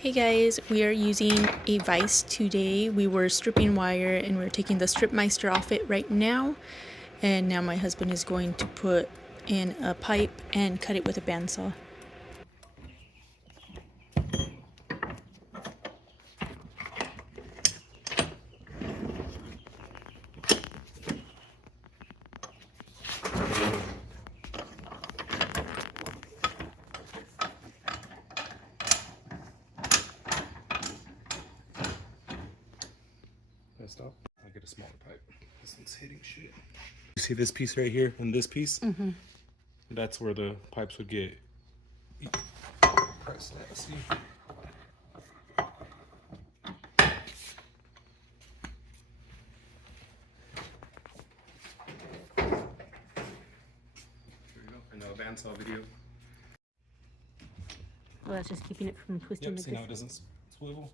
Hey guys, we are using a vise today. We were stripping wire and we're taking the strip meister off it right now. And now my husband is going to put in a pipe and cut it with a bandsaw. Stop. I'll get a smaller pipe. This one's hitting shit. You see this piece right here and this piece? Mm-hmm. That's where the pipes would get pressed at. See? There you go. And a bandsaw video. Well, that's just keeping it from twisting. Yep, see how it doesn't swivel?